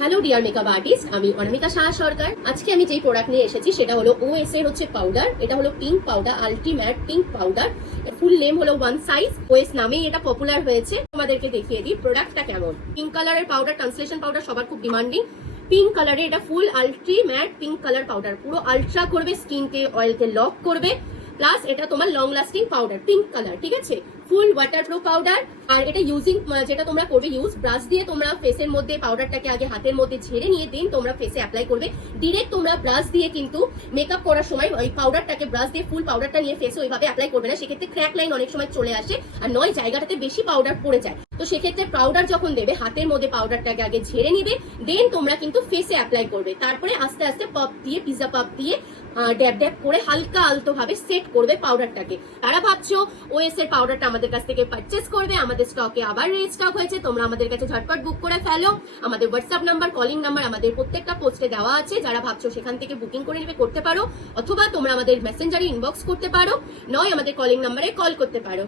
Hello dear makeup artist, আমি অনামিকা সাহা সরকার। আজকে আমি যেই প্রোডাক্ট নিয়ে এসেছি সেটা হলো ওএস এর হচ্ছে পাউডার। এটা হলো pink powder, ultimate pink powder. Full name হলো ওয়ান সাইজ। ওএস নামেই এটা পপুলার হয়েছে। তোমাদেরকে দেখিয়ে দিই প্রোডাক্টটা কেমন। পিঙ্ক কালারের পাউডার, ট্রান্সলেশন পাউডার সবার খুব ডিমান্ডিং। পিঙ্ক কালারে এটা ফুল আল্টিমেট পিঙ্ক কালার পাউডার, পুরো আলট্রা করবে, স্কিনকে অয়েলকে লক করবে। প্লাস এটা তোমার long lasting powder, pink colour, ঠিক আছে। ফুল ওয়াটারপ্রুফ পাউডার। আর এটা ইউজিং যেটা তোমরা করবে ইউজ ব্রাশ দিয়ে তোমরা ফেসের মধ্যে পাউডারটাকে আগে হাতের মধ্যে ঝেড়ে নিয়ে দেন তোমরা ফেসে অ্যাপ্লাই করবে। ডিরেক্ট তোমরা ব্রাশ দিয়ে কিন্তু মেকআপ করার সময় ওই পাউডারটাকে ব্রাশ দিয়ে ফুল পাউডারটা নিয়ে ফেসে ওইভাবে অ্যাপ্লাই করবে না, সেক্ষেত্রে ক্র্যাক লাইন অনেক সময় চলে আসে আর নয় জায়গাটাতে বেশি পাউডার পড়ে যায়। তো সেক্ষেত্রে পাউডার যখন দেবে হাতের মধ্যে পাউডারটাকে আগে ঝেড়ে নিবে, দেন তোমরা কিন্তু ফেসে অ্যাপ্লাই করবে। তারপরে আস্তে আস্তে পাপ দিয়ে, পিজা পাপ দিয়ে ড্যাব ড্যাব করে হালকা আলতো ভাবে সেট করবে পাউডারটাকে। তারা ভাবছো ওএস এর পাউডারটা আমাদের কাছ থেকে পারচেস করবে, আমাদের স্টকে আবার রিস্টক হয়েছে, তোমরা আমাদের কাছে ঝটপট বুক করে ফেলো। আমাদের হোয়াটসঅ্যাপ নাম্বার, কলিং নাম্বার আমাদের প্রত্যেকটা পোস্টে দেওয়া আছে। যারা ভাবছো সেখান থেকে বুকিং করে নেবে করতে পারো, অথবা তোমরা আমাদের মেসেঞ্জারে ইনবক্স করতে পারো, নয় আমাদের কলিং নাম্বারে কল করতে পারো।